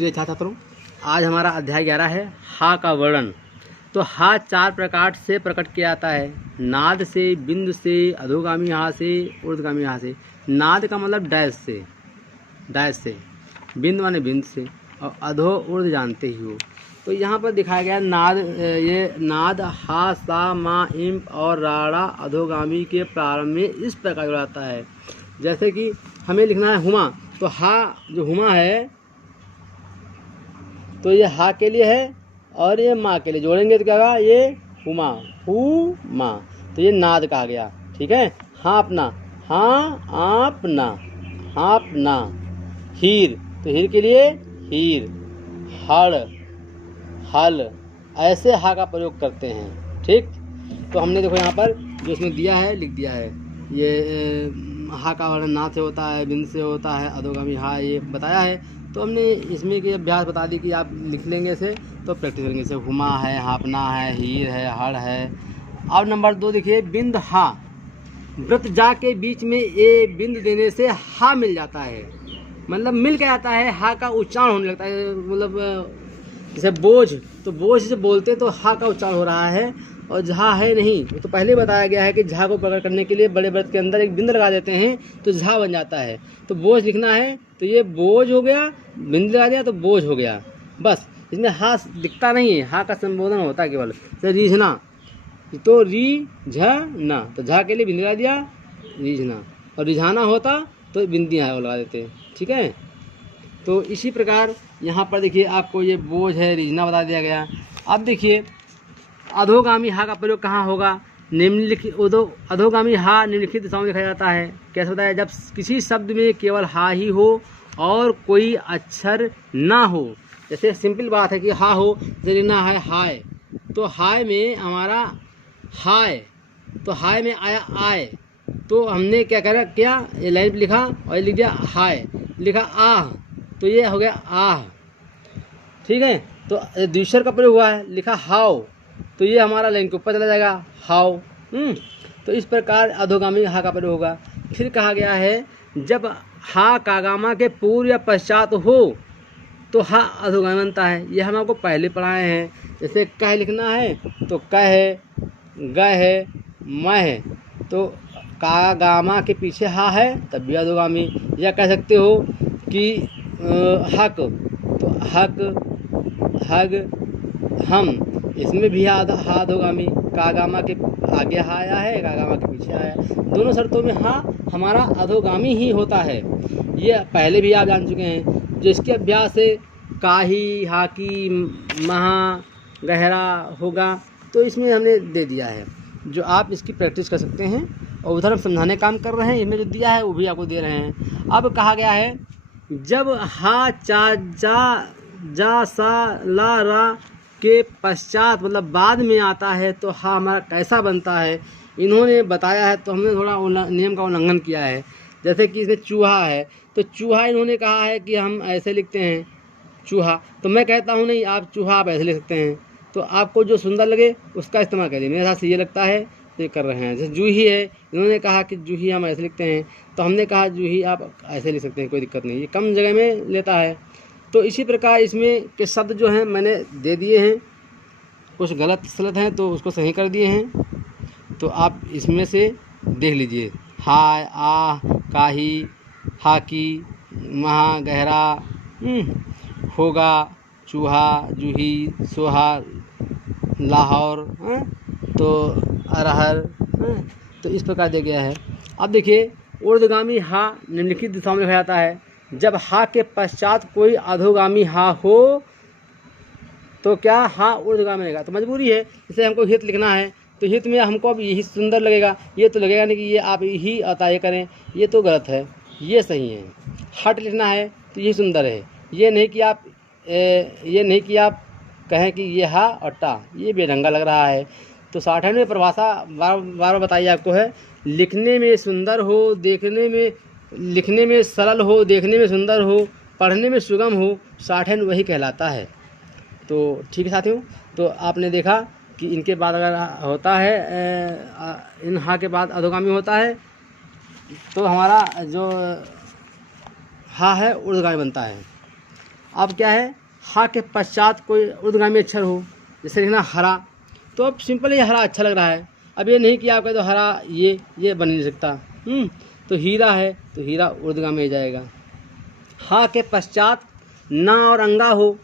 प्रिय छात्रों, आज हमारा अध्याय 11 है हा का वर्णन। तो हा 4 प्रकार से प्रकट किया जाता है, नाद से, बिंद से, अधोगामी हा से, ऊर्ध्वगामी हा से। नाद का मतलब डैश से, बिंद माने बिंद से, और अधो ऊर्ध जानते ही हो। तो यहाँ पर दिखाया गया नाद, ये नाद हा, सा, मा, इम और राड़ा अधोगामी के प्रारंभ में इस प्रकार जुड़ाता है। जैसे कि हमें लिखना है हुमा, तो हा जो हुमा है तो ये हा के लिए है और ये माँ के लिए जोड़ेंगे तो क्या होगा, ये हुमा, हु मा, तो ये नाद कहा गया। ठीक है। हाँ अपना, हाँ आपना, हाँ अपना। हीर, तो हीर के लिए हीर, हड़, हल, ऐसे हा का प्रयोग करते हैं। ठीक। तो हमने देखो यहाँ पर जो इसमें दिया है लिख दिया है। ये हा का वर्णन ना से होता है, बिंद से होता है, अधोगामी हा ये बताया है। तो हमने इसमें के अभ्यास बता दी कि आप लिख लेंगे इसे तो प्रैक्टिस करेंगे। इसे हुमा है, हापना है, हीर है, हड़ है। अब नंबर 2 देखिए, बिंद हा। वृत्त जा के बीच में ए बिंद देने से हा मिल जाता है, मतलब मिल के आता है, हा का उच्चारण होने लगता है। मतलब जैसे बोझ, तो बोझ से बोलते तो हा का उच्चारण हो रहा है, और झा है नहीं। तो पहले बताया गया है कि झा को प्रकट करने के लिए बड़े वृत्त के अंदर एक बिंद लगा देते हैं तो झा बन जाता है। तो बोझ लिखना है तो ये बोझ हो गया, बिंद लगा दिया तो बोझ हो गया। बस इसमें हा दिखता नहीं है, हा का संबोधन होता है केवल। जैसे रीझना, तो री झ ना, तो झा के लिए बिंद लगा दिया, रीझना। और रिझाना होता तो बिंदियाँ लगा देते। ठीक है। तो इसी प्रकार यहाँ पर देखिए आपको ये बोझ है, रीझना बता दिया गया। अब देखिए अधोगामी हा का प्रयोग कहाँ होगा। निम्नलिखित अधोगामी हा निम्नलिखित दिशाओं में लिखा जाता है। कैसे होता है, जब किसी शब्द में केवल हा ही हो और कोई अक्षर ना हो। जैसे सिंपल बात है कि हा हो, जैसे लिखना है हाय, तो हाय में हमारा हाय, तो हाय में आया आय, तो हमने क्या किया, ये लाइन लिखा और ये लिख दिया हाय। लिखा आह, तो ये हो गया आह। ठीक है। तो द्विअक्षर का प्रयोग हुआ है, लिखा हाव, तो ये हमारा लाइन के ऊपर चला जाएगा हाव। तो इस प्रकार अधोगामी हा का प्रयोग होगा। फिर कहा गया है जब हा कागामा के पूर्व या पश्चात हो तो हा अधोगामी बनता है। ये हम आपको पहले पढ़ाए हैं। जैसे कह लिखना है तो कह है, ग है, मैं है, तो कागामा के पीछे हा है तब भी अधोगामी। या कह सकते हो कि हक, तो हक, हग, हम, इसमें भी हा अधोगामी। कागामा के आगे हा आया है, कागामा के पीछे आया है। दोनों शर्तों में हा हमारा अधोगामी ही होता है। ये पहले भी आप जान चुके हैं। जो इसके अभ्यास से काही, हाकी, महा, गहरा होगा, तो इसमें हमने दे दिया है, जो आप इसकी प्रैक्टिस कर सकते हैं। और उधर हम समझाने काम कर रहे हैं, इसमें जो दिया है वो भी आपको दे रहे हैं। अब कहा गया है जब हा, चा, जा, सा, ला, रा के पश्चात मतलब बाद में आता है तो हा हमारा कैसा बनता है, इन्होंने बताया है। तो हमने थोड़ा नियम का उल्लंघन किया है। जैसे कि इसमें चूहा है, तो चूहा इन्होंने कहा है कि हम ऐसे लिखते हैं चूहा, तो मैं कहता हूँ नहीं, आप चूहा आप ऐसे लिख सकते हैं। तो आपको जो सुंदर लगे उसका इस्तेमाल करिए। मेरे हिसाब से ये लगता है तो ये कर रहे हैं। जैसे जूही है, इन्होंने कहा कि जूही हम ऐसे लिखते हैं, तो हमने कहा जूही आप ऐसे लिख सकते हैं, कोई दिक्कत नहीं, ये कम जगह में लेता है। तो इसी प्रकार इसमें के शब्द जो हैं मैंने दे दिए हैं, कुछ गलत सलत हैं तो उसको सही कर दिए हैं। तो आप इसमें से देख लीजिए, हाय, आह, काही, हाकी, महा, गहरा, होगा, चूहा, जूही, सोहा, लाहौर, तो अरहर, तो इस प्रकार दिया गया है। अब देखिए ऊर्ध्वगामी हा निम्नलिखित दिशाओं में लिखा जाता है। जब हा के पश्चात कोई अधोगामी हा हो तो क्या हा ऊर्ध्वगामी रहेगा। तो मजबूरी है, जैसे हमको हित लिखना है तो हित में हमको अब यही सुंदर लगेगा, ये तो लगेगा नहीं कि ये आप ही अतः करें, ये तो गलत है, ये सही है। हट लिखना है तो ये सुंदर है, ये नहीं कि आप कहें कि ये हा और टा, ये बेढंगा लग रहा है। तो 68वें परिभाषा बार बताइए आपको है, लिखने में सुंदर हो, लिखने में सरल हो, देखने में सुंदर हो, पढ़ने में सुगम हो, 68 वही कहलाता है। तो ठीक है साथियों, तो आपने देखा कि इनके बाद अगर होता है इन हा के बाद अधोगामी होता है तो हमारा जो हा है ऊर्ध्वगामी बनता है। अब क्या है, हा के पश्चात कोई ऊर्ध्वगामी अक्षर हो, जैसे लिखना हरा, तो अब सिंपल ये हरा अच्छा लग रहा है। अब ये नहीं कि आप कहें तो हरा ये बन नहीं सकता। तो हीरा है तो हीरा ऊर्ध्वगामी हो जाएगा। हा के पश्चात ना और अंगा हो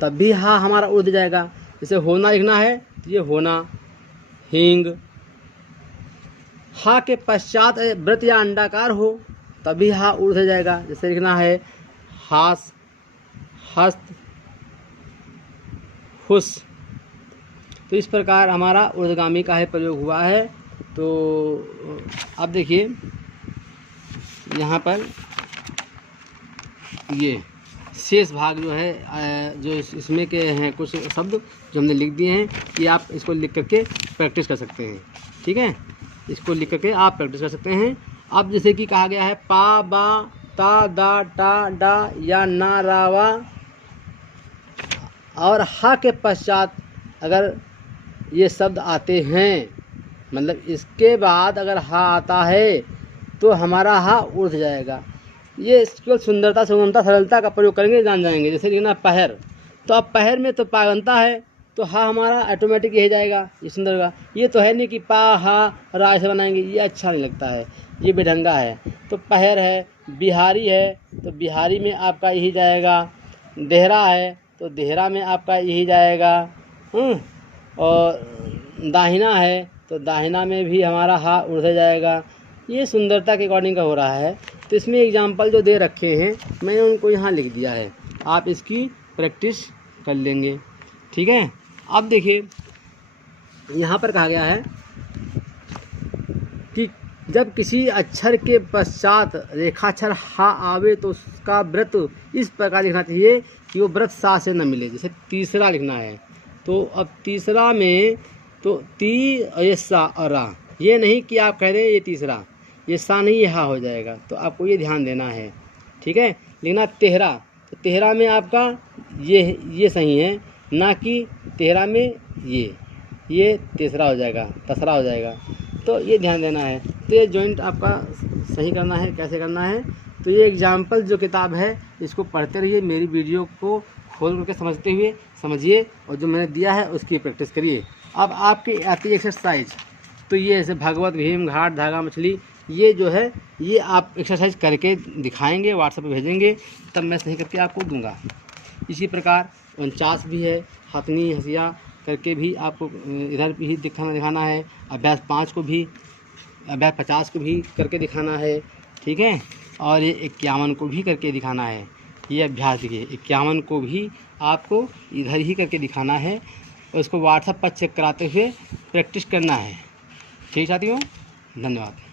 तब भी हा हमारा उड़ जाएगा। जैसे होना लिखना है तो ये होना, हींग। हा के पश्चात व्रत या अंडाकार हो तभी हा उड़ जाएगा। जैसे लिखना है हास, हस्त, हुस। तो इस प्रकार हमारा ऊर्ध्वगामी का है प्रयोग हुआ है। तो अब देखिए यहाँ पर ये शेष भाग जो है, जो इसमें के हैं कुछ शब्द जो हमने लिख दिए हैं, ये आप इसको लिख करके प्रैक्टिस कर सकते हैं। ठीक है, इसको लिख करके आप प्रैक्टिस कर सकते हैं। अब जैसे कि कहा गया है पा, बा, ता, दा, टा, डा या ना, रा, वा और हा के पश्चात अगर ये शब्द आते हैं, मतलब इसके बाद अगर हा आता है तो हमारा हा उड़ जाएगा। ये केवल सुंदरता, सुगमता, सरलता का प्रयोग करेंगे, जान जाएंगे। जैसे लिखना पहर, तो अब पहर में तो पागंता है तो हा हमारा ऑटोमेटिक यही जाएगा, ये सुंदर का। ये तो है नहीं कि पा हा रा से बनाएंगे, ये अच्छा नहीं लगता है, ये बेढंगा है। तो पहर है। बिहारी है तो बिहारी में आपका यही जाएगा। देहरा है तो देहरा में आपका यही जाएगा। और दाहिना है तो दाहिना में भी हमारा हा उड़ जाएगा। ये सुंदरता के अकॉर्डिंग का हो रहा है। तो इसमें एग्जाम्पल जो दे रखे हैं मैंने उनको यहाँ लिख दिया है, आप इसकी प्रैक्टिस कर लेंगे। ठीक है, अब देखिए यहाँ पर कहा गया है कि जब किसी अक्षर के पश्चात रेखाक्षर हा आवे तो उसका व्रत इस प्रकार लिखना चाहिए कि वो व्रत सा से न मिले। जैसे तीसरा लिखना है तो अब तीसरा में तो ती और ये सा और रा, ये नहीं कि आप कह दें ये तीसरा, ये सा नहीं, ये हा हो जाएगा। तो आपको ये ध्यान देना है। ठीक है, लिखना तेहरा, तो तेहरा में आपका ये सही है, ना कि तेहरा में ये तीसरा हो जाएगा, तसरा हो जाएगा। तो ये ध्यान देना है। तो ये जॉइंट आपका सही करना है। कैसे करना है, तो ये एग्जाम्पल जो किताब है इसको पढ़ते रहिए, मेरी वीडियो को खोल करके समझते हुए समझिए और जो मैंने दिया है उसकी प्रैक्टिस करिए। अब आपकी आती है एक्सरसाइज, तो ये ऐसे भागवत, भीम, घाट, धागा, मछली, ये जो है ये आप एक्सरसाइज करके दिखाएंगे, व्हाट्सएप पे भेजेंगे, तब मैं सही करके आपको दूंगा। इसी प्रकार 49 भी है, हथनी, हसिया करके भी आपको इधर भी दिखाना है। अभ्यास 5 को भी, अभ्यास 50 को भी करके दिखाना है। ठीक है, और ये 51 को भी करके दिखाना है। ये अभ्यास देखिए 51 को भी आपको इधर ही करके दिखाना है और उसको व्हाट्सएप पर चेक कराते हुए प्रैक्टिस करना है। ठीक साथियों, धन्यवाद।